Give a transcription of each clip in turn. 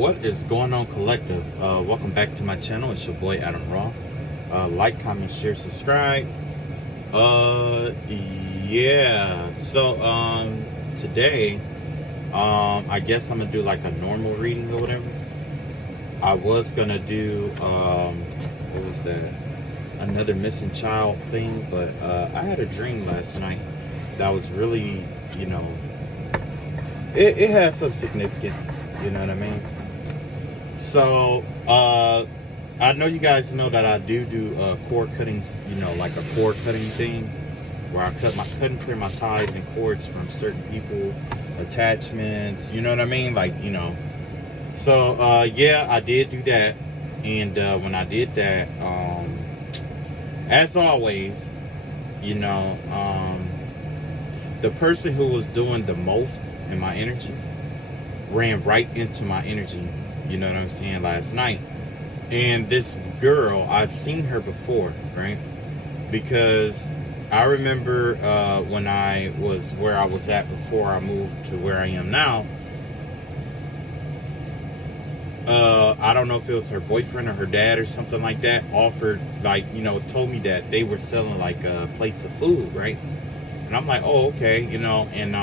What is going on, collective? Welcome back to my channel. It's your boy Adam Raw. Like, comment, share, subscribe. Yeah. So today I guess I'm gonna do like a normal reading or whatever. I was gonna do what was that, another missing child thing, but I had a dream last night that was really, you know, it has some significance, you know what I mean? So I know you guys know that I do cord cuttings, you know, like a cord cutting thing where I cut and clear my ties and cords from certain people, attachments, you know what I mean? Like, you know. So yeah, I did do that. And when I did that, as always, you know, the person who was doing the most in my energy ran right into my energy, you know what I'm saying, last night. And this girl, I've seen her before, right? Because I remember when I was where I was at before I moved to where I am now. I don't know if it was her boyfriend or her dad or something like that, offered, like, you know, told me that they were selling like plates of food, right? And I'm like, oh, okay, you know. And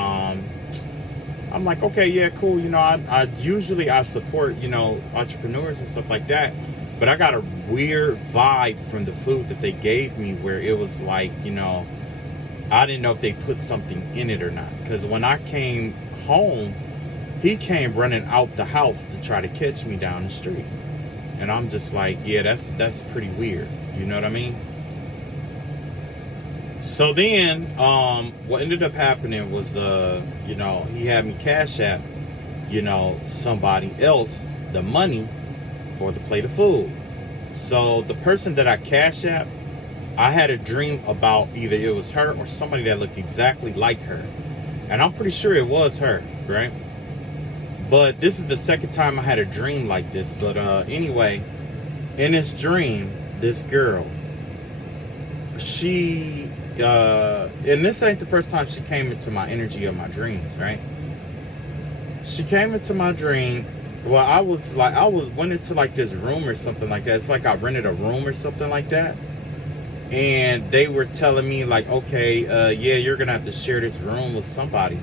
I'm like, okay, yeah, cool. You know, I usually support, you know, entrepreneurs and stuff like that. But I got a weird vibe from the food that they gave me where it was like, you know, I didn't know if they put something in it or not. Because when I came home, he came running out the house to try to catch me down the street. And I'm just like, yeah, that's pretty weird. You know what I mean? So then, what ended up happening was, you know, he had me cash app, you know, somebody else the money for the plate of food. So the person that I cash app, I had a dream about either it was her or somebody that looked exactly like her. And I'm pretty sure it was her, right? But this is the second time I had a dream like this. But anyway, in this dream, this girl, she and this ain't the first time she came into my energy of my dreams, right? She came into my dream. Well, I went into like this room or something like that. It's like I rented a room or something like that. And they were telling me like, okay, yeah, you're gonna have to share this room with somebody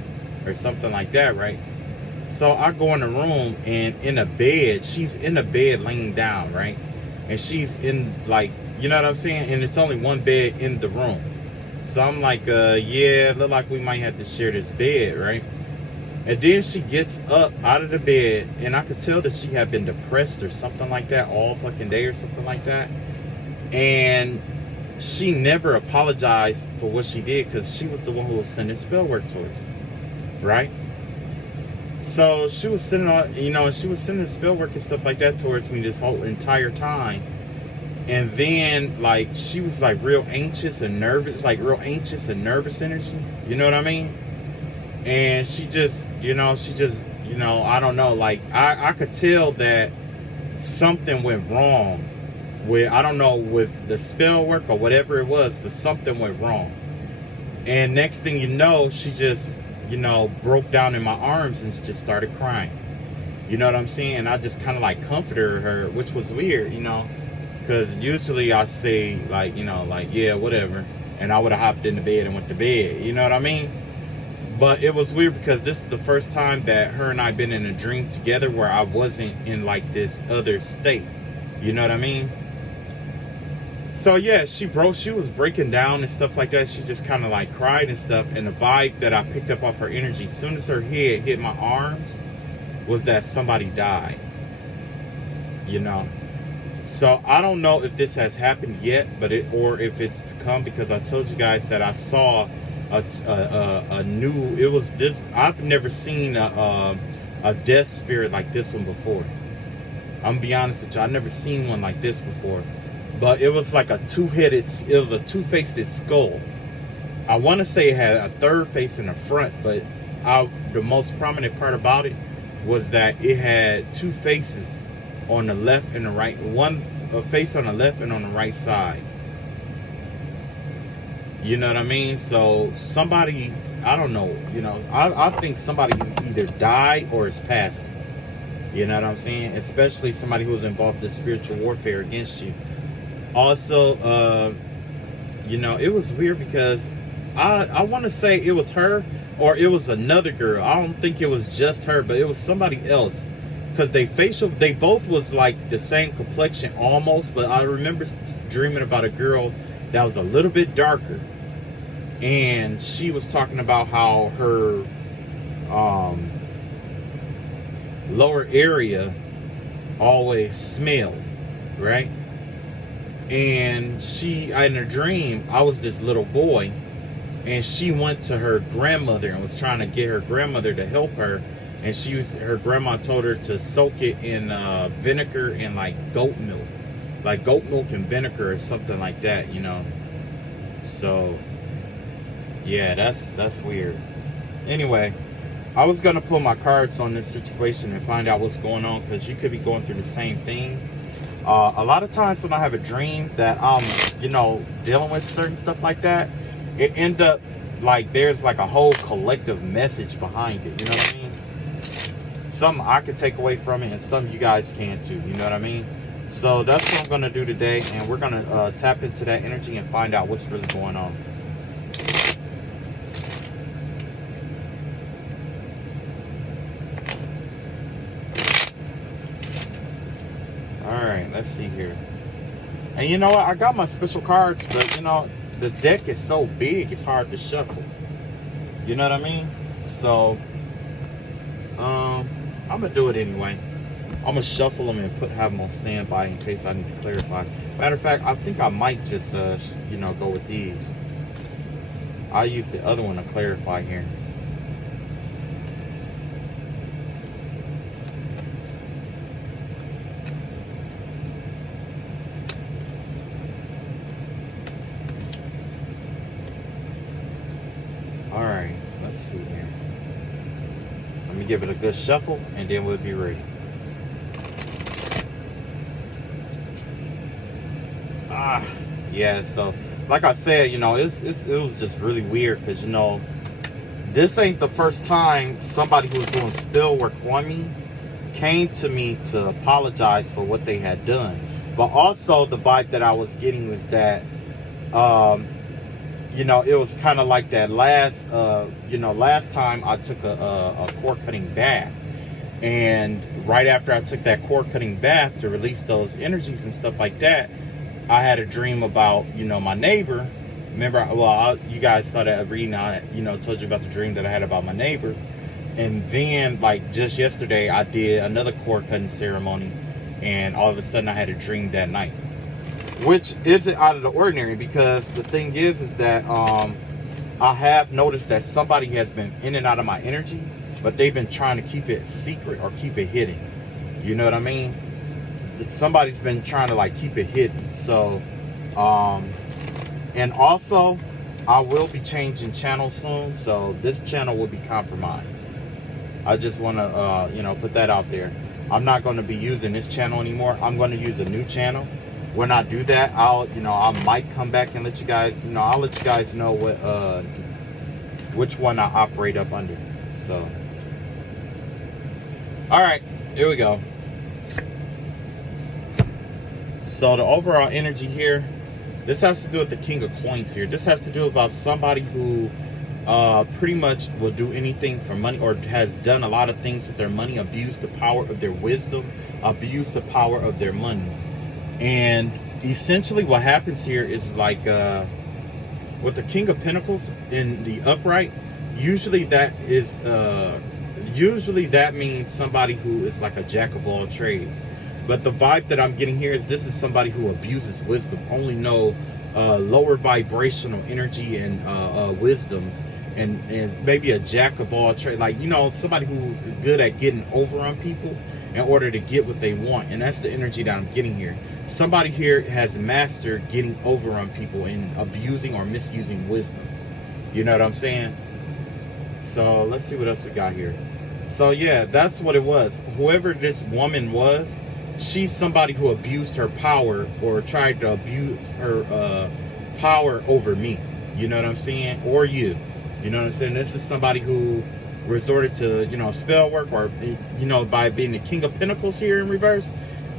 or something like that, right? So I go in the room, and in a bed, she's in a bed laying down, right? And she's in, like, you know what I'm saying? And it's only one bed in the room. So I'm like, yeah, look like we might have to share this bed, right? And then she gets up out of the bed, and I could tell that she had been depressed or something like that all fucking day or something like that. And she never apologized for what she did, because she was the one who was sending spell work towards me, right? So she was sending on, you know, and she was sending spell work and stuff like that towards me this whole entire time. And then, like, she was like real anxious and nervous, like real anxious and nervous energy. You know what I mean? And she just, you know, I don't know, like, I could tell that something went wrong with, I don't know, with the spell work or whatever it was, but something went wrong. And next thing you know, she just, you know, broke down in my arms and just started crying. You know what I'm saying? I just kind of like comforted her, which was weird, you know, because usually I say, like, you know, like, yeah, whatever, and I would have hopped in the bed and went to bed, you know what I mean? But it was weird because this is the first time that her and I been in a dream together where I wasn't in like this other state, you know what I mean? So yeah, she was breaking down and stuff like that. She just kind of like cried and stuff. And the vibe that I picked up off her energy, as soon as her head hit my arms, was that somebody died, you know? So I don't know if this has happened yet, or if it's to come, because I told you guys that I saw a new, it was this, I've never seen a death spirit like this one before. I'm gonna be honest with you, I've never seen one like this before. But it was like a two-faced skull. I want to say it had a third face in the front, but the most prominent part about it was that it had two faces on the left and the right. A face on the left and on the right side. You know what I mean? So somebody, I don't know, you know, I think somebody either died or is passing. You know what I'm saying? Especially somebody who's involved in spiritual warfare against you. Also, you know, it was weird because I want to say it was her or it was another girl. I don't think it was just her, but it was somebody else. Because they both was like the same complexion almost, but I remember dreaming about a girl that was a little bit darker. And she was talking about how her lower area always smelled, right? And in her dream, I was this little boy, and she went to her grandmother and was trying to get her grandmother to help her. And her grandma told her to soak it in vinegar and like goat milk and vinegar or something like that, you know. So yeah, that's weird. Anyway, I was gonna pull my cards on this situation and find out what's going on, because you could be going through the same thing. A lot of times when I have a dream that I'm, you know, dealing with certain stuff like that, it end up like there's like a whole collective message behind it. You know what I mean? Some I could take away from it, and some you guys can too. You know what I mean? So that's what I'm gonna do today, and we're gonna tap into that energy and find out what's really going on. Alright, let's see here. And you know what? I got my special cards, but you know, the deck is so big, it's hard to shuffle. You know what I mean? So, I'm gonna do it anyway. I'm gonna shuffle them and have them on standby in case I need to clarify. Matter of fact, I think I might just, you know, go with these. I'll use the other one to clarify here. Alright, let's see here. Let me give it a good shuffle and then we'll be ready. Yeah, so like I said, you know, it was just really weird because, you know, this ain't the first time somebody who was doing spell work on me came to me to apologize for what they had done. But also the vibe that I was getting was that, you know, it was kind of like that last time I took a core cutting bath. And right after I took that core cutting bath to release those energies and stuff like that, I had a dream about, you know, my neighbor. Remember, you guys saw that reading. I, you know, told you about the dream that I had about my neighbor. And then, like, just yesterday, I did another core cutting ceremony. And all of a sudden, I had a dream that night. Which isn't out of the ordinary, because the thing is that I have noticed that somebody has been in and out of my energy, but they've been trying to keep it secret or keep it hidden. You know what I mean? Somebody's been trying to like keep it hidden. So and also I will be changing channels soon, so this channel will be compromised. I just want to you know, put that out there. I'm not going to be using this channel anymore. I'm going to use a new channel. When I do that, I might come back and let you guys, you know, I'll let you guys know what which one I operate up under. So all right, here we go. So the overall energy here, this has to do with the King of Coins here. This has to do about somebody who pretty much will do anything for money, or has done a lot of things with their money, abused the power of their wisdom, abused the power of their money. And essentially what happens here is like with the King of Pentacles in the upright, usually that means somebody who is like a jack of all trades. But the vibe that I'm getting here is this is somebody who abuses wisdom, only know lower vibrational energy and wisdoms, and maybe a jack of all trades, like, you know, somebody who's good at getting over on people in order to get what they want. And that's the energy that I'm getting here. Somebody here has mastered getting over on people and abusing or misusing wisdoms. You know what I'm saying? So let's see what else we got here. So yeah, that's what it was. Whoever this woman was, she's somebody who abused her power or tried to abuse her power over me. You know what I'm saying? Or you. You know what I'm saying? This is somebody who resorted to, you know, spell work, or, you know, by being the King of Pentacles here in reverse.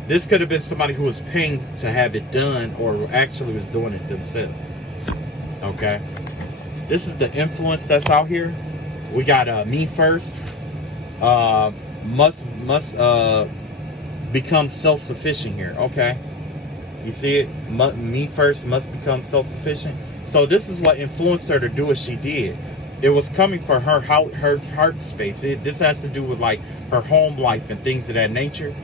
This could have been somebody who was paying to have it done, or actually was doing it themselves. Okay. This is the influence that's out here. We got me first. Must become self-sufficient here. Okay. You see it? Me first must become self-sufficient. So this is what influenced her to do what she did. It was coming from her heart space. This has to do with like her home life and things of that nature.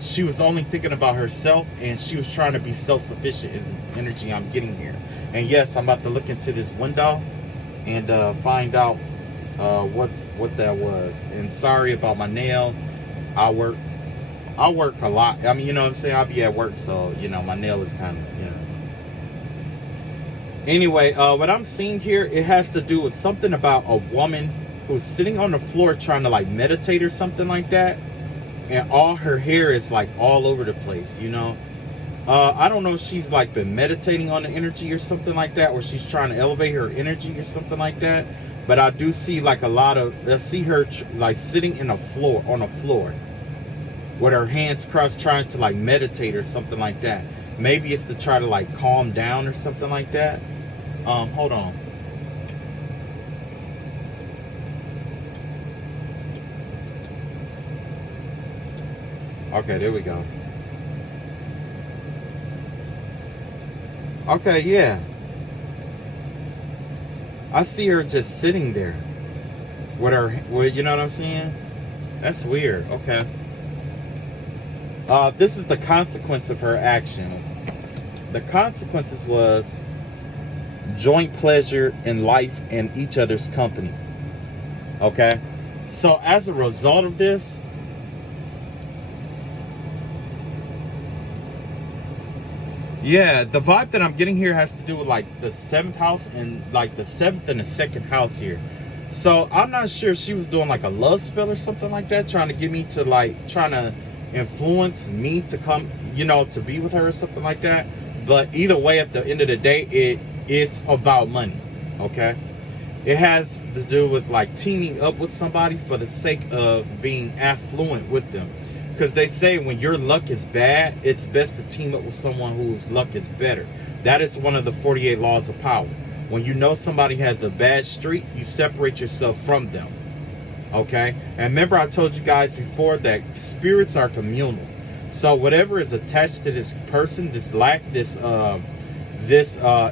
She was only thinking about herself, and she was trying to be self-sufficient is the energy I'm getting here. And yes, I'm about to look into this window and find out what that was. And sorry about my nail. I work a lot. I mean, you know what I'm saying? I'll be at work, so, you know, my nail is kind of, you know. Anyway, what I'm seeing here, it has to do with something about a woman who's sitting on the floor trying to like meditate or something like that. And all her hair is like all over the place, you know. I don't know if she's like been meditating on the energy or something like that, or she's trying to elevate her energy or something like that. But I do see like a lot of, I see her like sitting on a floor with her hands crossed, trying to like meditate or something like that. Maybe it's to try to like calm down or something like that. Hold on. Okay, there we go. Okay, yeah. I see her just sitting there with her, you know what I'm saying? That's weird. Okay. This is the consequence of her action. The consequences was joint pleasure in life and each other's company. Okay? So as a result of this, yeah, the vibe that I'm getting here has to do with like the 7th house and like the 7th and the 2nd house here. So I'm not sure if she was doing like a love spell or something like that, trying to get me to like, trying to influence me to come, you know, to be with her or something like that. But either way, at the end of the day, it's about money. Okay? It has to do with like teaming up with somebody for the sake of being affluent with them. Because they say when your luck is bad, it's best to team up with someone whose luck is better. That is one of the 48 laws of power. When you know somebody has a bad streak, you separate yourself from them. Okay? And remember, I told you guys before that spirits are communal. So whatever is attached to this person, this lack, this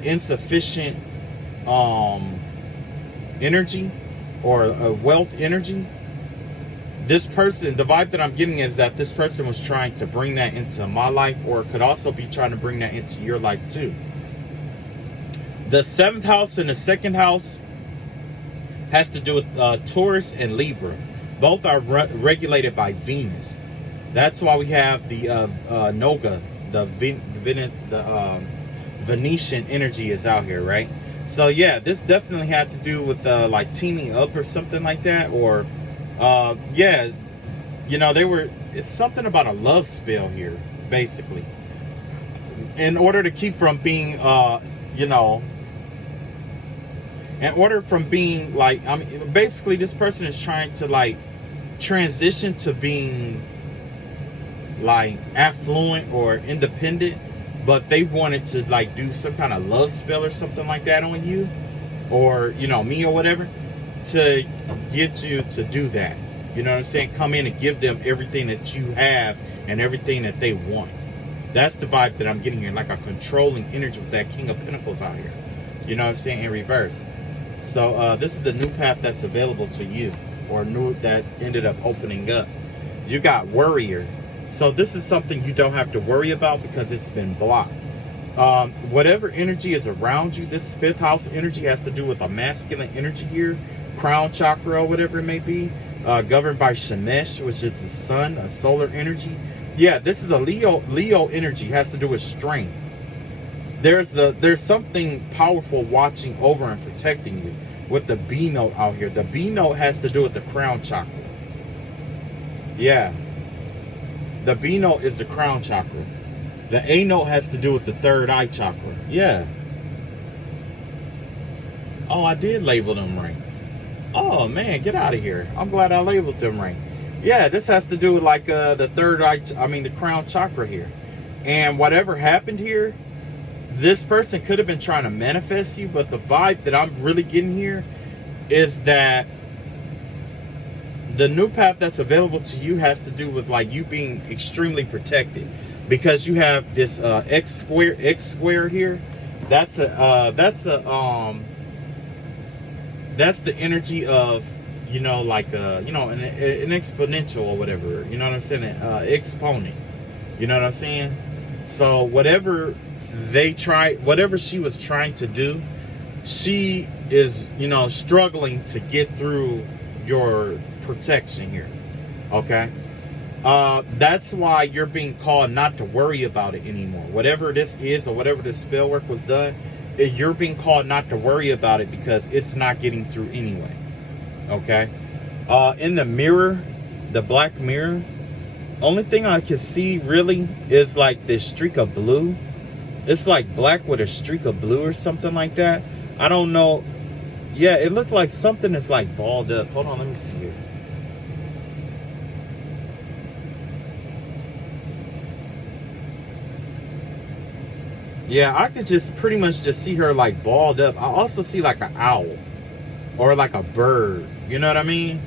insufficient energy or wealth energy, this person, the vibe that I'm getting is that this person was trying to bring that into my life, or could also be trying to bring that into your life too. The 7th house and the 2nd house has to do with Taurus and Libra. Both are regulated by Venus. That's why we have the Noga, the Venetian energy is out here, right? So yeah, this definitely had to do with like teaming up or something like that, or yeah, you know, it's something about a love spell here, basically. In order to keep from being, you know, in order from being like, I mean, basically this person is trying to like transition to being like affluent or independent, but they wanted to like do some kind of love spell or something like that on you, or, you know, me or whatever, to get you to do that. You know what I'm saying? Come in and give them everything that you have and everything that they want. That's the vibe that I'm getting here, like a controlling energy with that King of Pentacles out here. You know what I'm saying? In reverse. So this is the new path that's available to you, or new that ended up opening up. You got Worrier. So this is something you don't have to worry about because it's been blocked. Whatever energy is around you, this 5th house energy has to do with a masculine energy here, crown chakra, or whatever it may be, governed by Shemesh, which is the sun, a solar energy. Yeah, this is a Leo energy, has to do with strength. There's something powerful watching over and protecting you with the B note out here. The B note has to do with the crown chakra. Yeah. The B note is the crown chakra. The A note has to do with the 3rd eye chakra. Yeah. Oh, I did label them right. Oh man, get out of here. I'm glad I labeled them right. Yeah, this has to do with like the third eye, I mean the crown chakra here. And whatever happened here, this person could have been trying to manifest you, but the vibe that I'm really getting here is that the new path that's available to you has to do with like you being extremely protected, because you have this x square here. That's the energy of, you know, like you know, an exponential or whatever, you know what I'm saying, exponent, you know what I'm saying. So whatever she was trying to do, she is, you know, struggling to get through your protection here. Okay, that's why you're being called not to worry about it anymore. Whatever this is, or whatever this spell work was done, you're being called not to worry about it because it's not getting through anyway. Okay, in the mirror, the black mirror, only thing I can see really is like this streak of blue. It's like black with a streak of blue or something like that. I don't know. Yeah, it looked like something that's like balled up. Hold on, let me see here. Yeah, I could just pretty much just see her like balled up. I also see like an owl or like a bird. You know what I mean?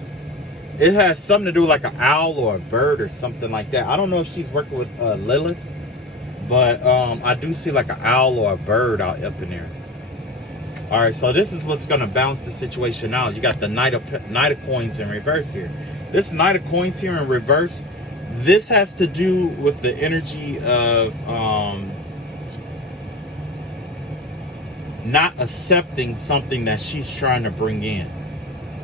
It has something to do with like an owl or a bird or something like that. I don't know if she's working with Lilith, but I do see like an owl or a bird out up in there. All right, so this is what's going to balance the situation out. You got the Knight of Coins in reverse here. This Knight of Coins here in reverse, this has to do with the energy of not accepting something that she's trying to bring in.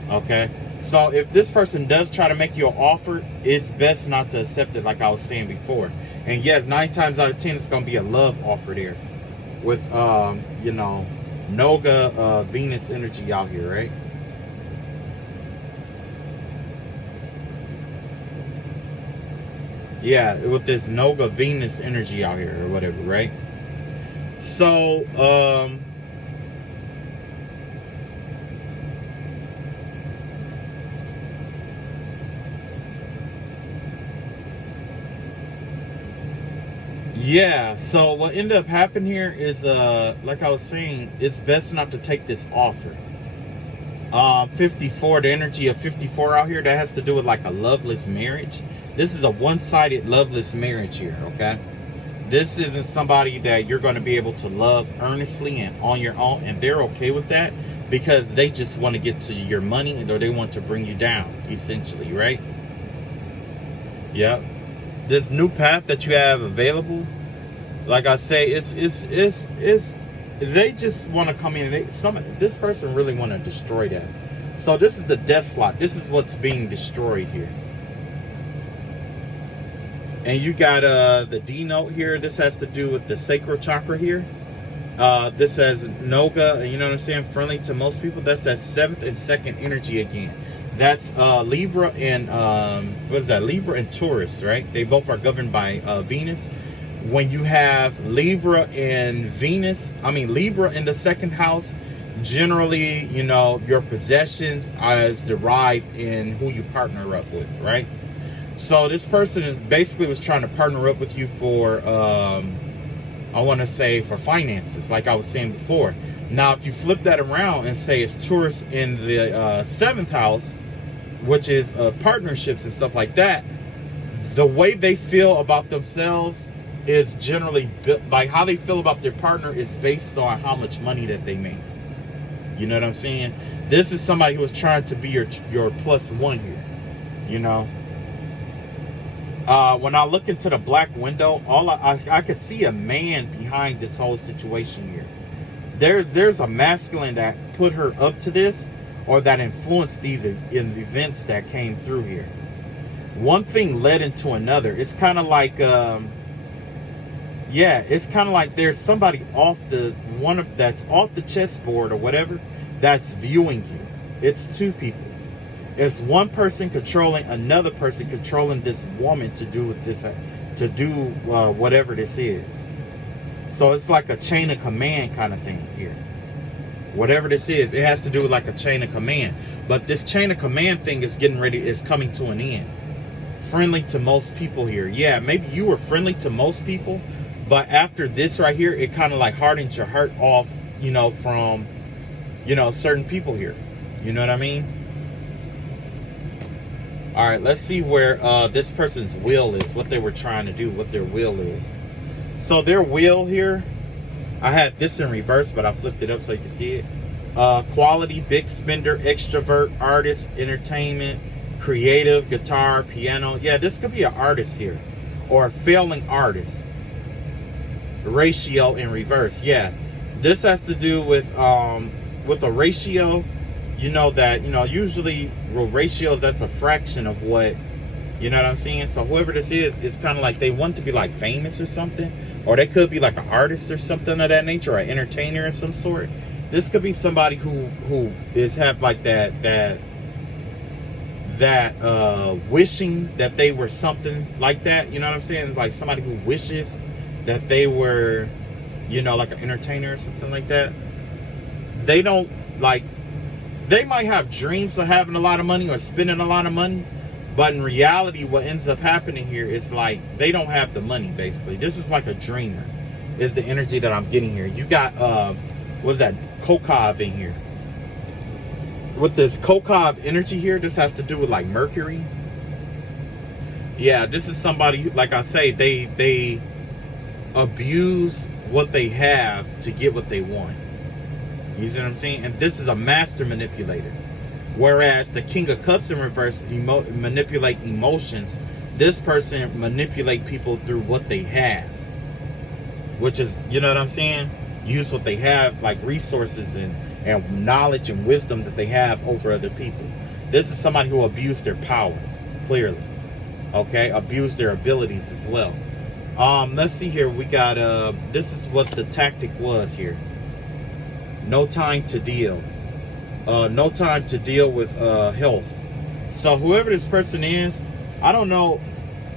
Okay, so if this person does try to make you an offer, it's best not to accept it, like I was saying before. And yes, 9 times out of 10 it's going to be a love offer there with you know, Noga Venus energy out here, right? Yeah, with this Noga Venus energy out here or whatever, right? So yeah, so what ended up happening here is like I was saying, it's best not to take this offer. 54, the energy of 54 out here, that has to do with like a loveless marriage. This is a one-sided loveless marriage here, okay? This isn't somebody that you're going to be able to love earnestly and on your own, and they're okay with that because they just want to get to your money, or they want to bring you down, essentially, right? Yep. This new path that you have available, like I say, it's they just want to come in and this person really want to destroy that. So this is the death slot. This is what's being destroyed here. And you got the D note here. This has to do with the sacral chakra here. This has Noga, you know what I'm saying, friendly to most people. That's that 7th and 2nd energy again. That's Libra and what is that? Libra and Taurus, right? They both are governed by Venus. When you have Libra and Venus, I mean Libra in the 2nd house, generally, you know, your possessions is derived in who you partner up with, right? So this person is basically was trying to partner up with you for, I want to say, for finances, like I was saying before. Now, if you flip that around and say it's Taurus in the 7th house, which is partnerships and stuff like that, the way they feel about themselves is generally, like how they feel about their partner is based on how much money that they make. You know what I'm saying? This is somebody who is trying to be your +1 here, you know? When I look into the black window, I could see a man behind this whole situation here. There's a masculine that put her up to this, or that influenced these in the events that came through here. One thing led into another. It's kind of like, yeah, it's kind of like there's somebody that's off the chessboard or whatever that's viewing you. It's 2 people. It's one person controlling another person, controlling this woman to do this, whatever this is. So it's like a chain of command kind of thing here. Whatever this is, it has to do with like a chain of command. But this chain of command thing is coming to an end. Friendly to most people here. Yeah, maybe you were friendly to most people, but after this right here, it kind of like hardens your heart off, from, certain people here. You know what I mean? All right, let's see where this person's will is, what they were trying to do, what their will is. So their will here, I had this in reverse, but I flipped it up so you can see it. Quality, big spender, extrovert, artist, entertainment, creative, guitar, piano. Yeah, this could be an artist here, or a failing artist. Ratio in reverse. Yeah, this has to do with a ratio. Usually with ratios, that's a fraction of what, you know what I'm saying? So whoever this is kind of like they want to be like famous or something, or they could be like an artist or something of that nature, or an entertainer of some sort. This could be somebody who have like that wishing that they were something like that. You know what I'm saying? It's like somebody who wishes that they were, like an entertainer or something like that. They don't like. They might have dreams of having a lot of money or spending a lot of money, but in reality, what ends up happening here is like they don't have the money. Basically, this is like a dreamer. Is the energy that I'm getting here? You got what's that? Kokov in here. With this Kokov energy here, this has to do with like Mercury. Yeah, this is somebody, like I say, they abuse what they have to get what they want. You see what I'm saying? And this is a master manipulator. Whereas the King of Cups in reverse manipulate emotions. This person manipulate people through what they have. Which is, you know what I'm saying? Use what they have, like resources and knowledge and wisdom that they have over other people. This is somebody who abused their power, clearly. Okay? Abused their abilities as well. Let's see here. We got, this is what the tactic was here. No time to deal. No time to deal with health. So whoever this person is, I don't know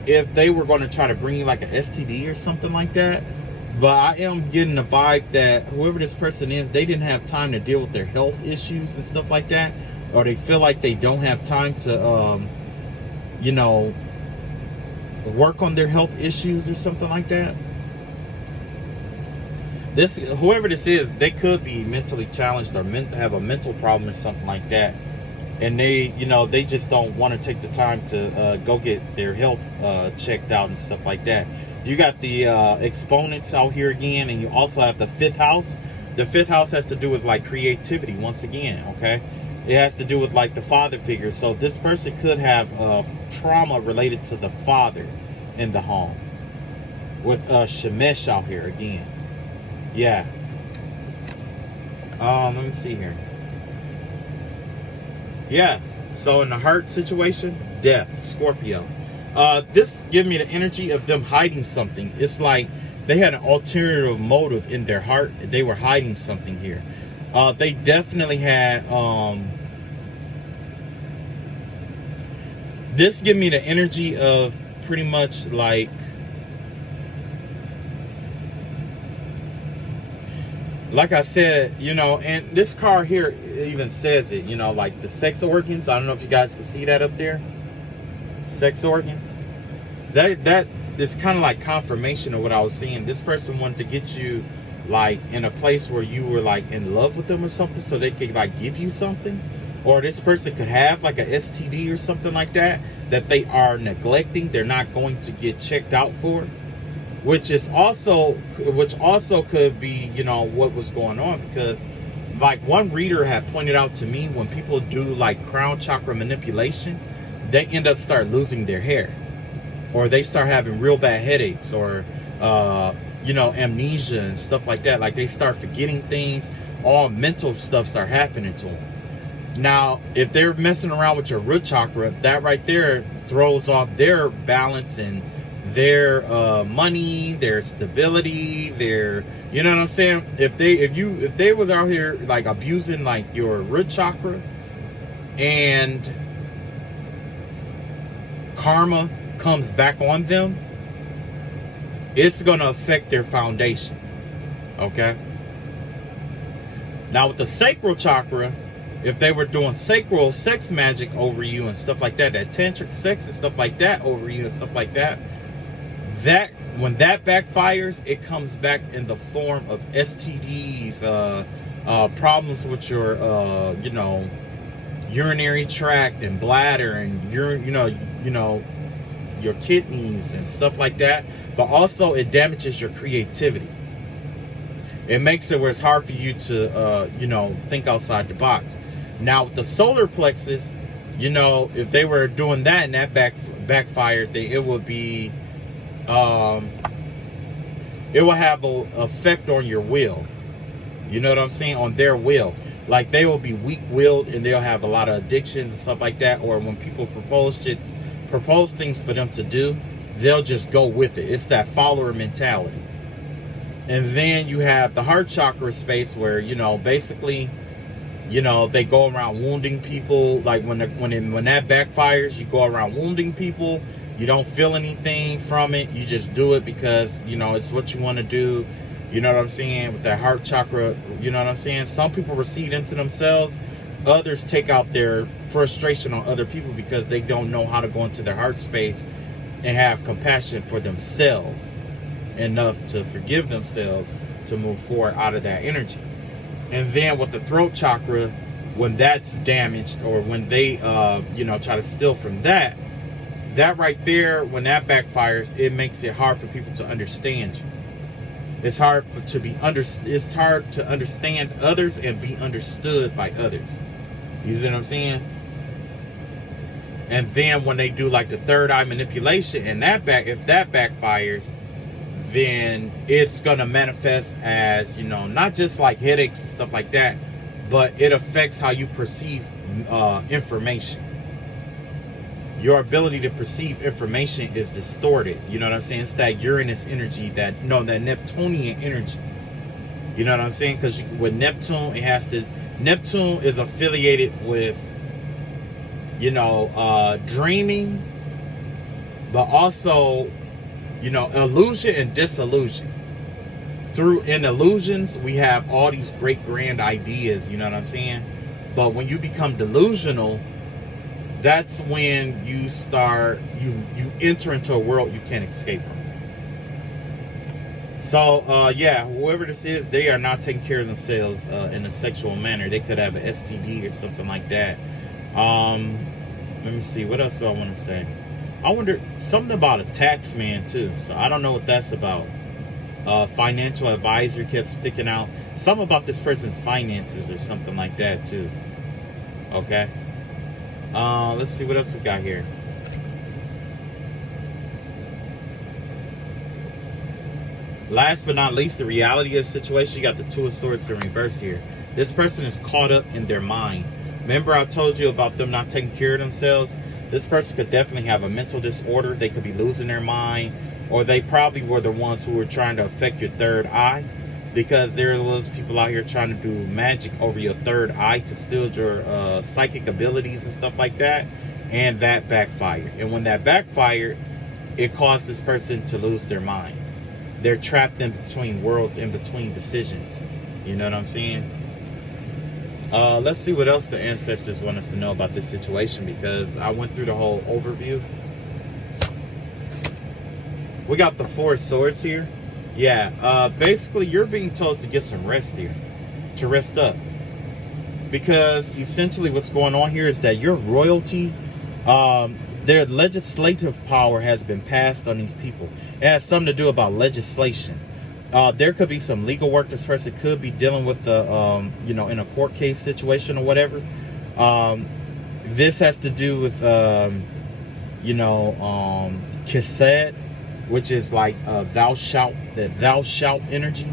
if they were going to try to bring you like an STD or something like that, but I am getting the vibe that whoever this person is, they didn't have time to deal with their health issues and stuff like that, or they feel like they don't have time to work on their health issues or something like that. Whoever this is, they could be mentally challenged or have a mental problem or something like that, and they just don't want to take the time to go get their health checked out and stuff like that. You got the exponents out here again, and you also have the fifth house. The fifth house has to do with like creativity once again. Okay, it has to do with like the father figure. So this person could have trauma related to the father in the home with Shemesh out here again. Yeah. Let me see here. Yeah. So in the heart situation, death, Scorpio. This gives me the energy of them hiding something. It's like they had an alternative motive in their heart. They were hiding something here. They definitely had. This gives me the energy of pretty much like I said, and this card here even says it, like the sex organs. I don't know if you guys can see that up there. Sex organs. That is kind of like confirmation of what I was saying. This person wanted to get you like in a place where you were like in love with them or something, so they could like give you something. Or this person could have like a STD or something like that they are neglecting. They're not going to get checked out for. Which also could be, what was going on, because like one reader had pointed out to me, when people do like crown chakra manipulation, they end up start losing their hair, or they start having real bad headaches, or amnesia and stuff like that. Like they start forgetting things, all mental stuff start happening to them. Now, if they're messing around with your root chakra, that right there throws off their balance and their money, their stability, their, you know what I'm saying? If they was out here like abusing like your root chakra, and karma comes back on them, it's gonna affect their foundation. Okay. Now with the sacral chakra, if they were doing sacral sex magic over you and stuff like that, that tantric sex and stuff like that over you and stuff like that, that when that backfires, it comes back in the form of STDs, problems with your, urinary tract and bladder and your kidneys and stuff like that. But also it damages your creativity. It makes it where it's hard for you to, think outside the box. Now with the solar plexus, if they were doing that and that backfired, then it would be, it will have an effect on your will. You know what I'm saying? On their will. Like they will be weak-willed and they'll have a lot of addictions and stuff like that. Or when people propose things for them to do, they'll just go with it. It's that follower mentality. And then you have the heart chakra space where, basically, they go around wounding people. Like when that backfires, you go around wounding people. You don't feel anything from it. You just do it because, it's what you want to do. You know what I'm saying? With that heart chakra, you know what I'm saying? Some people recede into themselves. Others take out their frustration on other people because they don't know how to go into their heart space and have compassion for themselves enough to forgive themselves to move forward out of that energy. And then with the throat chakra, when that's damaged or when they try to steal from that right there, when that backfires, it makes it hard for people to understand you. It's hard it's hard to understand others and be understood by others. You see what I'm saying? And then when they do like the third eye manipulation and if that backfires, then it's gonna manifest as, not just like headaches and stuff like that, but it affects how you perceive information. Your ability to perceive information is distorted. You know what I'm saying? It's that Uranus energy, that Neptunian energy. You know what I'm saying? Because with Neptune, Neptune is affiliated with, dreaming, but also, illusion and disillusion. In illusions, we have all these great grand ideas, you know what I'm saying? But when you become delusional, that's when you enter into a world you can't escape from. So, whoever this is, they are not taking care of themselves in a sexual manner. They could have an STD or something like that. Let me see. What else do I want to say? I wonder, something about a tax man, too. So, I don't know what that's about. Financial advisor kept sticking out. Something about this person's finances or something like that, too. Okay. Let's see what else we got here. Last but not least, the reality of the situation. You got the Two of Swords in reverse here. This person is caught up in their mind. Remember I told you about them not taking care of themselves? This person could definitely have a mental disorder. They could be losing their mind. Or they probably were the ones who were trying to affect your third eye. Because there was people out here trying to do magic over your third eye to steal your psychic abilities and stuff like that. And that backfired. And when that backfired, it caused this person to lose their mind. They're trapped in between worlds, in between decisions. You know what I'm saying? Let's see what else the ancestors want us to know about this situation, because I went through the whole overview. We got the Four of Swords here. Yeah, basically you're being told to get some rest here, to rest up, because essentially what's going on here is that your royalty, their legislative power has been passed on these people. It has something to do about legislation. There could be some legal work this person could be dealing with, the in a court case situation or whatever. This has to do with Kesed, which is like thou shalt energy.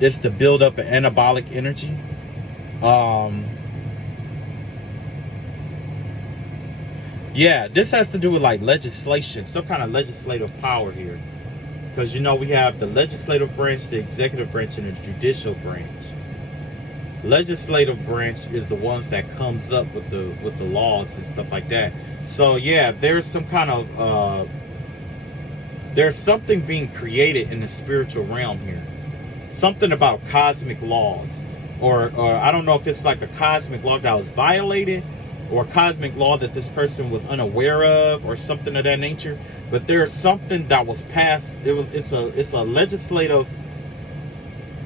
It's the build up of anabolic energy. Yeah, this has to do with like legislation, some kind of legislative power here. Because we have the legislative branch, the executive branch, and the judicial branch. Legislative branch is the ones that comes up with the laws and stuff like that. So yeah, there's some kind of there's something being created in the spiritual realm here. Something about cosmic laws or I don't know if it's like a cosmic law that was violated, or a cosmic law that this person was unaware of, or something of that nature. But there's something that was passed. It's a legislative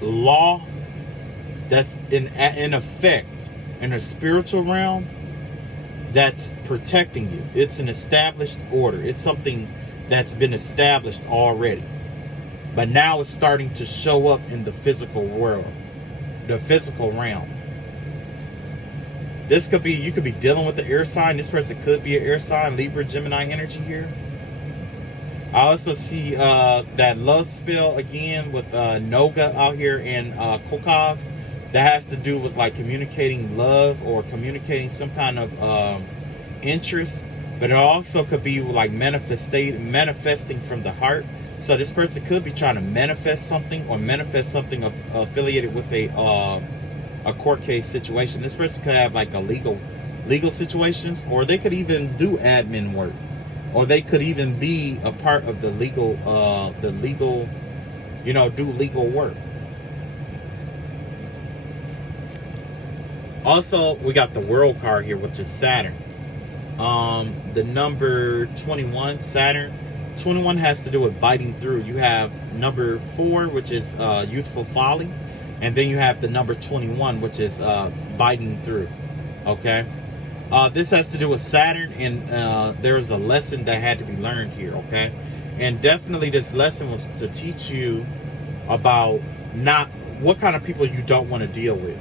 law that's in effect in a spiritual realm that's protecting you. It's an established order. It's something that's been established already. But now it's starting to show up in the physical world, the physical realm. This could be, you could be dealing with the air sign. This person could be an air sign, Libra, Gemini energy here. I also see that love spell again with Noga out here in Kokov. That has to do with like communicating love or communicating some kind of interest. But it also could be like manifesting from the heart. So this person could be trying to manifest something, or manifest something affiliated with a court case situation. This person could have like a legal situations, or they could even do admin work, or they could even be a part of the legal, do legal work. Also, we got the World card here, which is Saturn. The number 21, Saturn. 21 has to do with biting through. You have number 4, which is youthful folly. And then you have the number 21, which is biting through. Okay? This has to do with Saturn, and there's a lesson that had to be learned here. Okay? And definitely this lesson was to teach you about not what kind of people you don't want to deal with.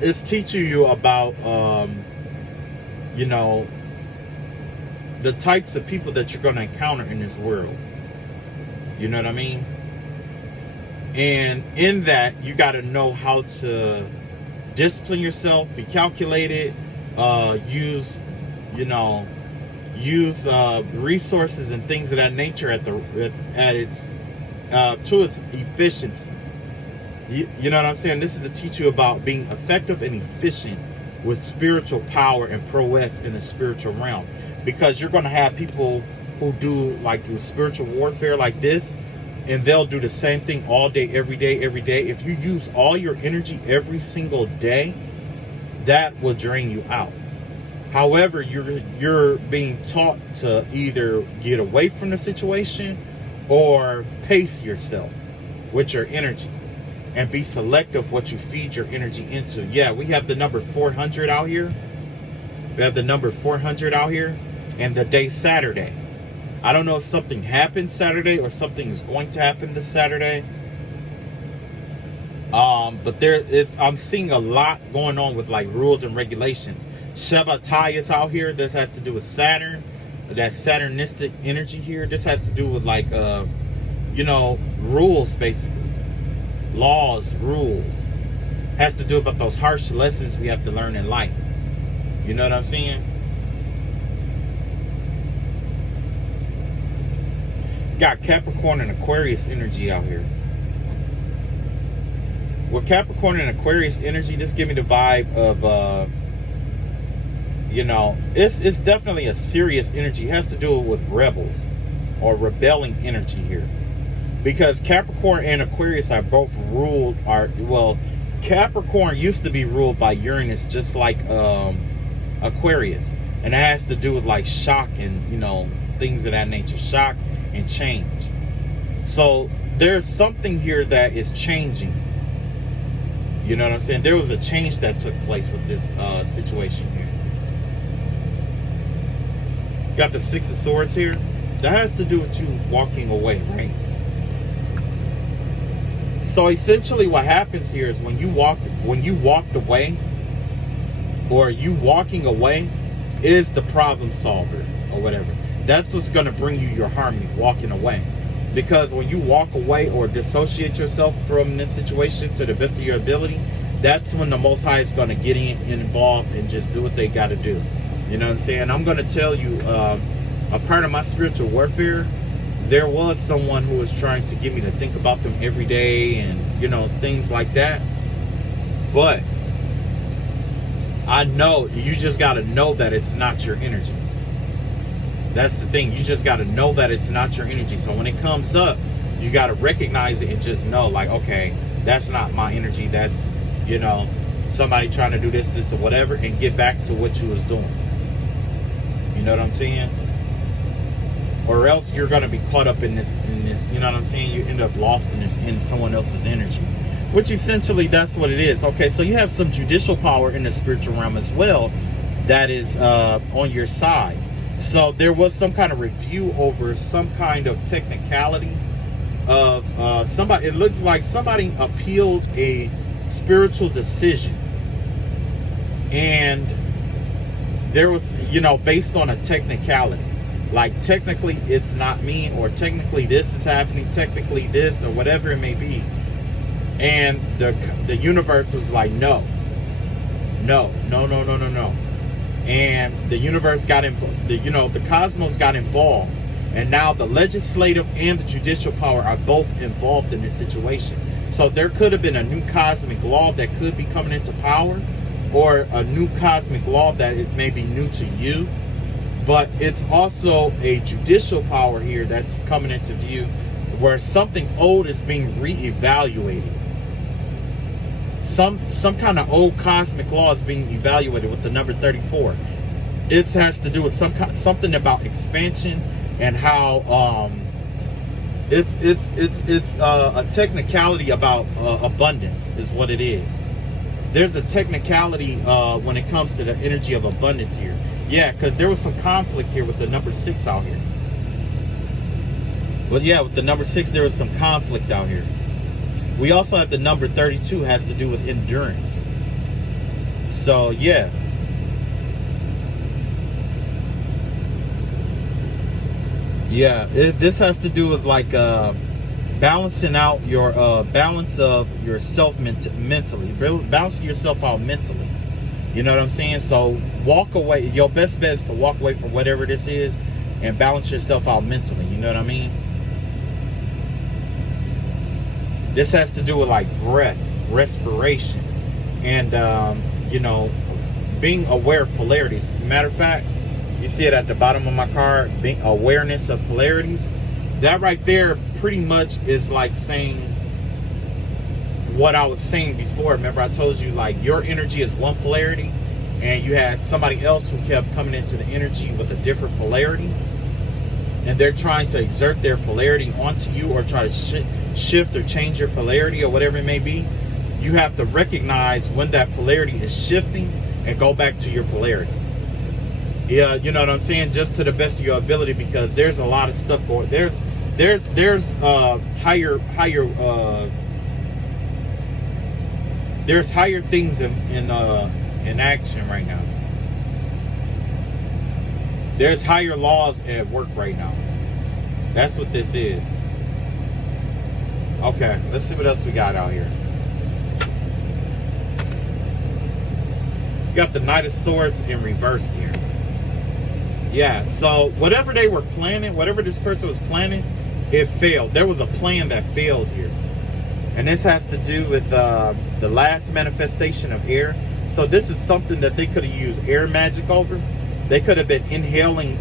It's teaching you about, the types of people that you're going to encounter in this world. You know what I mean? And in that, you got to know how to discipline yourself, be calculated, use resources and things of that nature at its efficiency. You know what I'm saying? This is to teach you about being effective and efficient with spiritual power and prowess in the spiritual realm. Because you're going to have people who do spiritual warfare like this, and they'll do the same thing all day, every day, every day. If you use all your energy every single day, that will drain you out. However, you're being taught to either get away from the situation or pace yourself with your energy and be selective what you feed your energy into. Yeah, we have the number 400 out here. We have the number 400 out here, and the day Saturday. I don't know if something happened Saturday or something is going to happen this Saturday. But I'm seeing a lot going on with like rules and regulations. Shabbatai is out here. This has to do with Saturn. That Saturnistic energy here. This has to do with like, rules basically. Laws, rules. Has to do about those harsh lessons we have to learn in life. You know what I'm saying? Got Capricorn and Aquarius energy out here. With Capricorn and Aquarius energy, this gives me the vibe of, it's definitely a serious energy. It has to do with rebels or rebelling energy here. Because Capricorn and Aquarius are both Capricorn used to be ruled by Uranus, just like Aquarius. And it has to do with like shock and, things of that nature. Shock and change. So there's something here that is changing. You know what I'm saying? There was a change that took place with this situation here. Got the 6 of Swords here. That has to do with you walking away, right? So essentially what happens here is when you walked away, or you walking away is the problem solver or whatever. That's what's going to bring you your harmony, walking away. Because when you walk away or dissociate yourself from this situation to the best of your ability, that's when the Most High is going to get involved and just do what they got to do. You know what I'm saying? I'm going to tell you, a part of my spiritual warfare, there was someone who was trying to get me to think about them every day and, things like that. But I know, you just got to know that it's not your energy. That's the thing. You just got to know that it's not your energy. So when it comes up, you got to recognize it and just know, like, okay, That's not my energy. That's, you know, somebody trying to do this, or whatever, and get back to what you was doing. You know what I'm saying? Or else you're going to be caught up in this, you know what I'm saying? You end up lost in someone else's energy. Which essentially, that's what it is. Okay, so you have some judicial power in the spiritual realm as well that is on your side. So there was some kind of review over some kind of technicality of somebody. It looks like somebody appealed a spiritual decision. And there was, you know, based on a technicality. Like, technically it's not me, or technically this is happening, technically this, or whatever it may be. And the universe was like, no. And the universe got involved, the cosmos got involved. And now the legislative and the judicial power are both involved in this situation. So there could have been a new cosmic law that could be coming into power, or a new cosmic law that it may be new to you. But it's also a judicial power here that's coming into view, where something old is being reevaluated. Some kind of old cosmic law is being evaluated with the number 34. It has to do with something about expansion, and how it's a technicality about abundance is what it is. There's a technicality when it comes to the energy of abundance here. Yeah, because there was some conflict here with the number 6 out here. But yeah, with the number 6, there was some conflict out here. We also have the number 32, has to do with endurance. So yeah. Yeah, this has to do with like balancing out your balance of yourself mentally, balancing yourself out mentally. You know what I'm saying? So walk away. Your best bet is to walk away from whatever this is and balance yourself out mentally. You know what I mean? This has to do with like breath, respiration, and you know, being aware of polarities. Matter of fact, you see it at the bottom of my card, being awareness of polarities. That right there pretty much is like saying what I was saying before. Remember I told you, like, your energy is one polarity, and you had somebody else who kept coming into the energy with a different polarity, and they're trying to exert their polarity onto you, or try to shift or change your polarity, or whatever it may be. You have to recognize when that polarity is shifting and go back to your polarity. Yeah, you know what I'm saying? Just to the best of your ability, because there's a lot of stuff going. There's higher things in action right now. There's higher laws at work right now. That's what this is. Okay, let's see what else we got out here. We got the Knight of Swords in reverse here. Yeah, so whatever they were planning, whatever this person was planning, it failed. There was a plan that failed here. And this has to do with the last manifestation of air. So this is something that they could have used air magic over. They could have been inhaling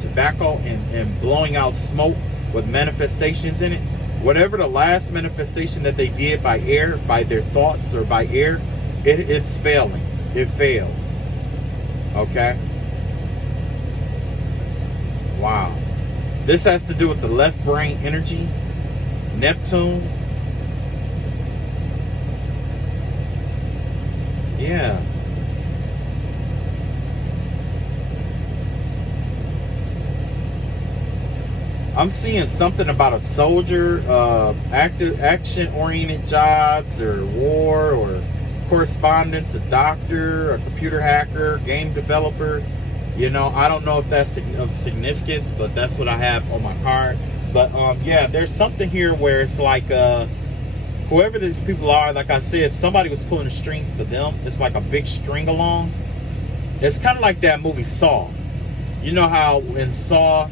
tobacco and blowing out smoke with manifestations in it. Whatever the last manifestation that they did by air, by their thoughts, or by air, it's failing. It failed. Okay? Wow. This has to do with the left brain energy, Neptune. Yeah. I'm seeing something about a soldier, action-oriented jobs, or war, or correspondence, a doctor, a computer hacker, game developer. You know, I don't know if that's of significance, but that's what I have on my card. But yeah, there's something here where it's like whoever these people are, like I said, somebody was pulling the strings for them. It's like a big string along. It's kind of like that movie Saw. You know how in Saw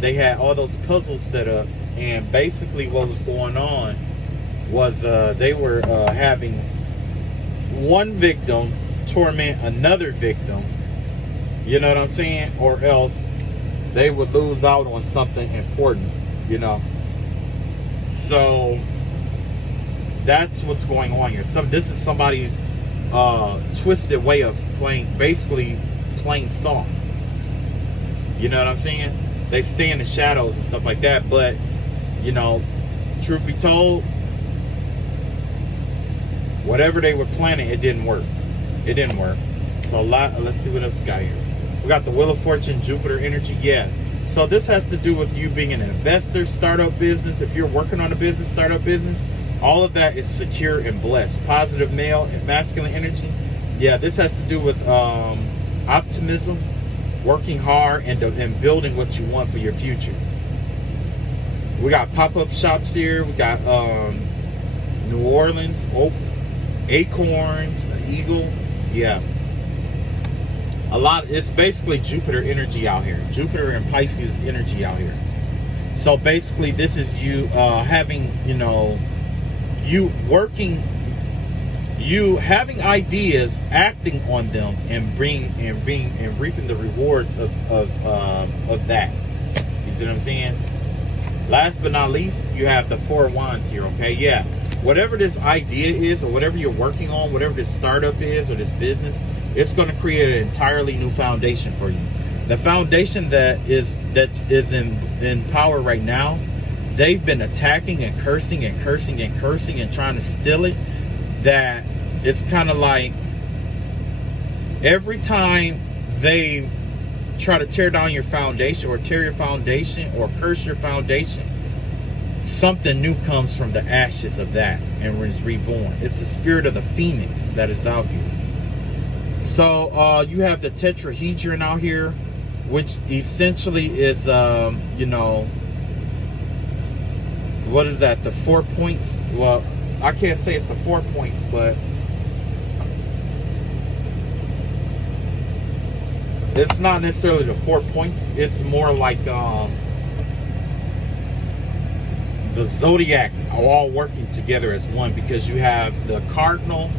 they had all those puzzles set up, and basically what was going on was they were having one victim torment another victim. You know what I'm saying? Or else they would lose out on something important, you know. So that's what's going on here. This is somebody's twisted way of basically playing soft. You know what I'm saying? They stay in the shadows and stuff like that. But, you know, truth be told, whatever they were planning, it didn't work. It didn't work. So let's see what else we got here. We got the Wheel of Fortune, Jupiter energy. Yeah. So this has to do with you being an investor, startup business. If you're working on a business, startup business, all of that is secure and blessed. Positive male and masculine energy. Yeah, this has to do with optimism, working hard, and building what you want for your future. We got pop-up shops here. We got New Orleans, acorns, an eagle. Yeah. A lot, it's basically Jupiter energy out here. Jupiter and Pisces energy out here. So basically this is you having, you know, you having ideas, acting on them, and reaping the rewards of that. You see what I'm saying? Last but not least, you have the Four of Wands here, okay? Yeah. Whatever this idea is, or whatever you're working on, whatever this startup is, or this business, it's going to create an entirely new foundation for you. The foundation that is in power right now, they've been attacking and cursing and cursing and cursing and trying to steal it. That it's kind of like every time they try to tear down your foundation, or tear your foundation, or curse your foundation, something new comes from the ashes of that and is reborn. It's the spirit of the phoenix that is out here. So you have the tetrahedron out here, which essentially is you know, what is that, the 4 points? Well, I can't say it's the 4 points, but it's not necessarily the 4 points. It's more like the zodiac are all working together as one, because you have the cardinal,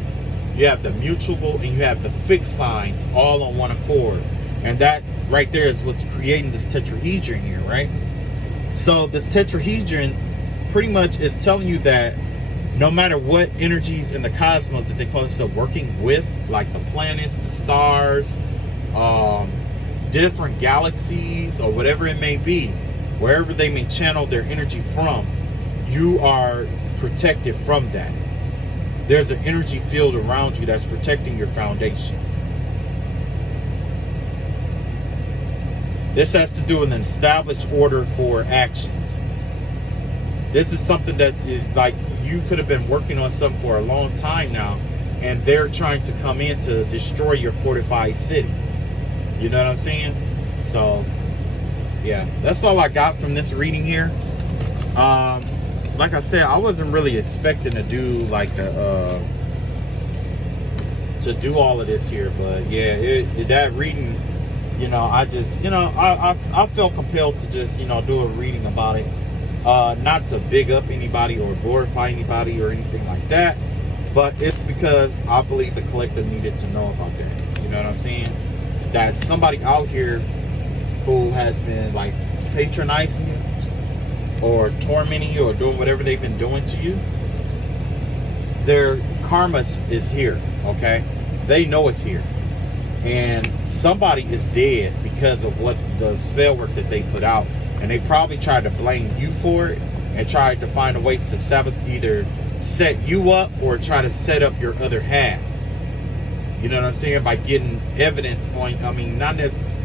you have the mutual, and you have the fixed signs all on one accord. And that right there is what's creating this tetrahedron here, right? So this tetrahedron pretty much is telling you that no matter what energies in the cosmos that they call themselves working with, like the planets, the stars, different galaxies, or whatever it may be, wherever they may channel their energy from, you are protected from that. There's an energy field around you that's protecting your foundation. This has to do with an established order for actions. This is something that is like, you could have been working on something for a long time now, and they're trying to come in to destroy your fortified city. You know what I'm saying? So, yeah, that's all I got from this reading here. Like I said, I wasn't really expecting to do like to do all of this here, but yeah, that reading, you know, I just, you know, I felt compelled to just, you know, do a reading about it. Not to big up anybody or glorify anybody or anything like that, but it's because I believe the collective needed to know about that. You know what I'm saying? That somebody out here who has been like patronizing you, or tormenting you, or doing whatever they've been doing to you, their karma is here, okay? They know it's here. And somebody is dead because of what the spell work that they put out. And they probably tried to blame you for it, and tried to find a way to either set you up or try to set up your other half. You know what I'm saying? By getting evidence on, I mean, not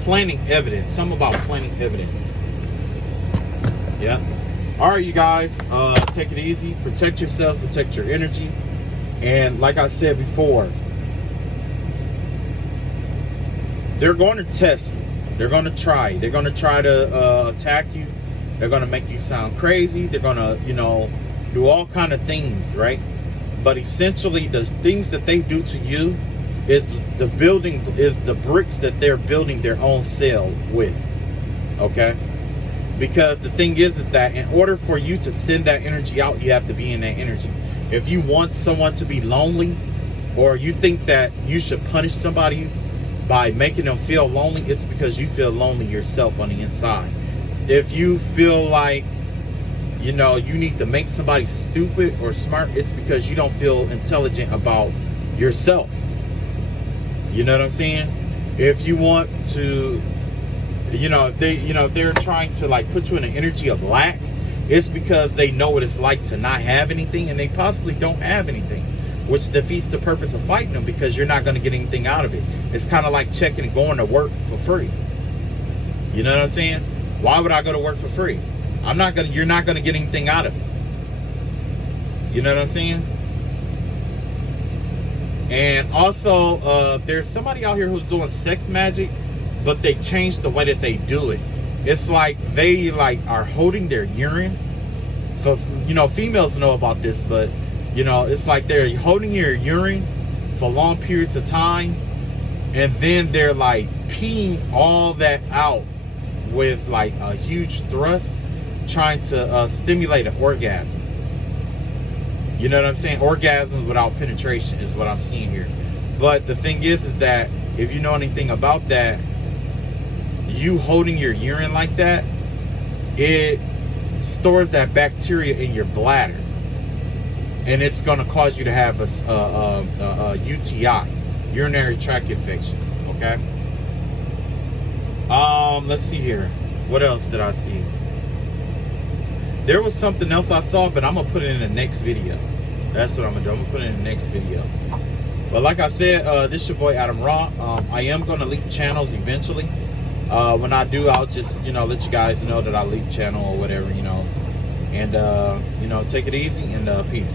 planting evidence, something about planting evidence. Yeah. All right, you guys, take it easy, protect yourself, protect your energy. And like I said before, they're going to test you. They're going to try. They're going to try to attack you. They're going to make you sound crazy. They're going to, you know, do all kind of things, right? But essentially, the things that they do to you is the bricks that they're building their own cell with, okay? Because the thing is that in order for you to send that energy out, you have to be in that energy. If you want someone to be lonely, or you think that you should punish somebody by making them feel lonely, it's because you feel lonely yourself on the inside. If you feel like you know, you need to make somebody stupid or smart, it's because you don't feel intelligent about yourself. You know what I'm saying? If you want to, you know, if they're trying to like put you in an energy of lack, it's because they know what it's like to not have anything, and they possibly don't have anything, which defeats the purpose of fighting them, because you're not going to get anything out of it. It's kind of like checking and going to work for free. You know what I'm saying? Why would I go to work for free? You're not going to get anything out of it. You know what I'm saying? And also, there's somebody out here who's doing sex magic, but they changed the way that they do it. It's like they like are holding their urine. For, you know, females know about this, but you know, it's like they're holding your urine for long periods of time, and then they're like peeing all that out with like a huge thrust, trying to stimulate an orgasm. You know what I'm saying? Orgasms without penetration is what I'm seeing here. But the thing is that if you know anything about that, you holding your urine like that, it stores that bacteria in your bladder, and it's going to cause you to have a UTI, urinary tract infection. Okay. Let's see here. What else did I see? There was something else I saw, but I'm gonna put it in the next video. That's what I'm gonna do. I'm gonna put it in the next video. But like I said, this is your boy Adam Raw. I am gonna leak channels eventually. When I do, I'll just, you know, let you guys know that I leak channel or whatever, you know. And you know, take it easy, and peace.